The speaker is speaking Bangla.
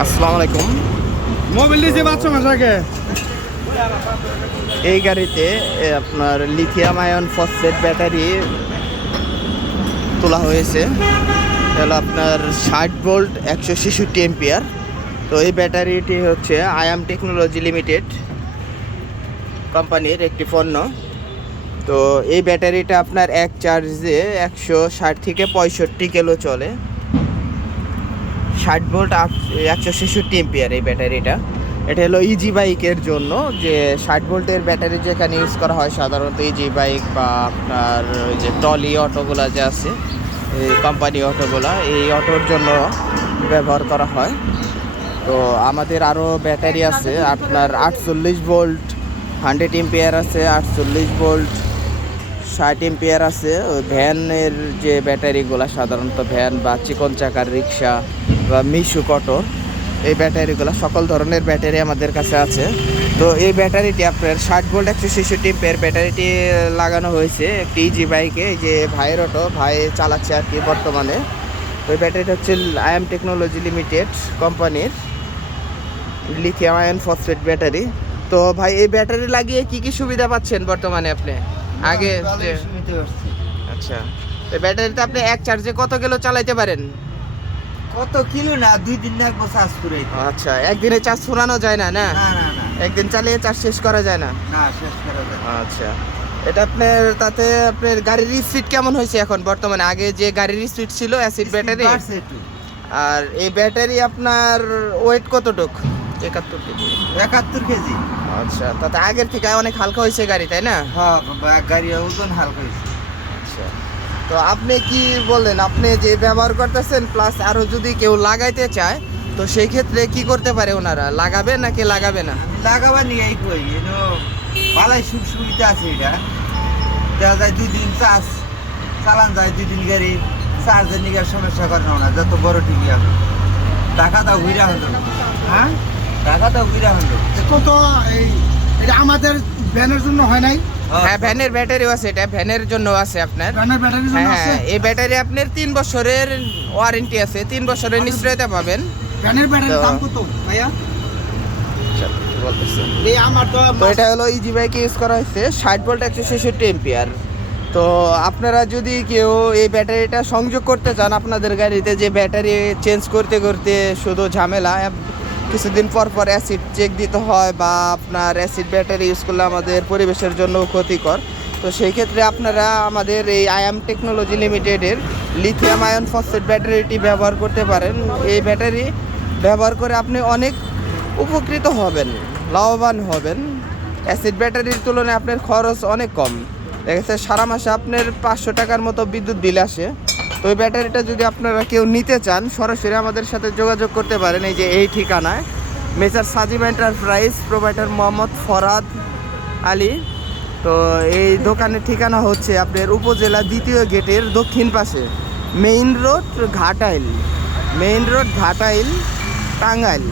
আসসালামু আলাইকুম। মোবাইল দিয়েছে বাচ্চা মাসাকে। এই গাড়িতে আপনার লিথিয়াম আয়ন ফসফেট ব্যাটারি তোলা হয়েছে। হলো আপনার 60 ভোল্ট 166 এম্পিয়ার। তো এই ব্যাটারিটি হচ্ছে আয়াম টেকনোলজি লিমিটেড কোম্পানির একটি পণ্য। তো এই ব্যাটারিটা আপনার এক চার্জে 160 থেকে 65 কিলো চলে। 60 ভোল্ট 166 এম্পিয়ার এই ব্যাটারিটা। এটা হলো ইজি বাইকের জন্য, যে 60 ভোল্টের ব্যাটারি যেখানে ইউজ করা হয় সাধারণত ইজি বাইক বা আপনার ওই যে ট্রলি অটোগুলা যে আছে, এই কোম্পানি অটোগুলা, এই অটোর জন্য ব্যবহার করা হয়। তো আমাদের আরও ব্যাটারি আছে আপনার 48 ভোল্ট 100 এম্পিয়ার আছে, 48 ভোল্ট 60 এম্পিয়ার আছে। ওই ভ্যানের যে ব্যাটারিগুলো সাধারণত ভ্যান বা চিকন চাকার রিক্সা বা মিশু কটর, এই ব্যাটারিগুলো সকল ধরনের ব্যাটারি আমাদের কাছে আছে। তো এই ব্যাটারিটি আপনার 60 ভোল্ট 166 এম্পিয়ার ব্যাটারিটি লাগানো হয়েছে একটি ইজি বাইকে, যে ভাইয়ের অটো, ভাই চালাচ্ছে আর কি বর্তমানে। তো এই ব্যাটারিটা হচ্ছে আয়াম টেকনোলজি লিমিটেড কোম্পানির লিথিয়াম আয়ন ফসফেট ব্যাটারি। তো ভাই এই ব্যাটারি লাগিয়ে কি কি সুবিধা পাচ্ছেন বর্তমানে আপনি? আগে আচ্ছা, তো ব্যাটারিতে আপনি এক চার্জে কত কিলো চালাইতে পারেন? কত কিলো না, 2 দিন না একবার চার্জ করে। আচ্ছা, একদিনে চার্জ ফুরানো যায় না? না না না না একদিন চালিয়ে চার্জ শেষ করা যায় না? না, শেষ করা যায় না। আচ্ছা, এটা আপনার তাতে আপনার গাড়ির স্পিড কেমন হয়েছে এখন বর্তমানে? আগে যে গাড়ির স্পিড ছিল অ্যাসিড ব্যাটারি, বাড়ছে একটু। আর এই ব্যাটারি আপনার ওয়েট কতটুক? 71 কেজি। 71 কেজি। আচ্ছা, তাতে আগের থেকে অনেক হালকা হয়েছে গাড়ি, তাই না? হ্যাঁ, গাড়ির ওজন হালকা হয়েছে। আচ্ছা, তো আপনি কি বললেন, আপনি যে ব্যবহার করতেছেন প্লাস আরো যদি কেউ লাগাইতে চায় তো সেই ক্ষেত্রে কি করতে পারে? ওনারা লাগাবে নাকি লাগাবে না? লাগাবার নিয়ে এই কই এনো ভালোই সুবিধা আছে। এটা দেখা যায় 2 দিন চার্জ চালান যায়, 2 দিন গাড়ি চার্জের নিয়ে সমস্যা করে না। যত বড় টিভি আছে টাকাটা ঘুরা হলো। হ্যাঁ, টাকাটা ঘুরা হলো। কত এই এটা আমাদের ভ্যানের জন্য হয় নাই? হ্যাঁ, ভ্যানের ব্যাটারিও আছে, এটা ভ্যানের জন্য আছে আপনার। ভ্যানের ব্যাটারির জন্য হ্যাঁ, আছে। এই ব্যাটারি আপনার 3 বছরের ওয়ারেন্টি আছে, 3 বছরের নিশ্চয়তা পাবেন। ভ্যানের ব্যাটারির তো- দাম কত ভাইয়া? কি বলতেছেন? এই আমার তো তো এটা হলো ইজি বাইকে ইউজ করা হয়েছে 60 ভোল্ট 166 এম্পিয়ার। তো আপনারা যদি কেউ এই ব্যাটারিটা সংযোগ করতে চান আপনাদের গাড়িতে, যে ব্যাটারি চেঞ্জ করতে করতে শুধু ঝামেলা, কিছুদিন পর পর অ্যাসিড চেক দিতে হয় বা আপনার অ্যাসিড ব্যাটারি ইউজ করলে আমাদের পরিবেশের জন্য ক্ষতিকর। তো সেই ক্ষেত্রে আপনারা আমাদের এই আয়াম টেকনোলজি লিমিটেডের লিথিয়াম আয়ন ফসফেট ব্যাটারিটি ব্যবহার করতে পারেন। এই ব্যাটারি ব্যবহার করে আপনি অনেক উপকৃত হবেন, লাভবান হবেন। অ্যাসিড ব্যাটারির তুলনায় আপনার খরচ অনেক কম। দেখা যাচ্ছে সারা মাসে আপনার 500 টাকার মতো বিদ্যুৎ বিল আসে। তো ওই ব্যাটারিটা যদি আপনারা কেউ নিতে চান সরাসরি আমাদের সাথে যোগাযোগ করতে পারেন এই যে এই ঠিকানায়, মেসার সাজিম এন্টারপ্রাইজ, প্রোভাইডার মোহাম্মদ ফরাদ আলী। তো এই দোকানের ঠিকানা হচ্ছে আপনার উপজেলা 2য় গেটের দক্ষিণ পাশে, মেইন রোড ঘাটাইল, টাঙ্গাইল।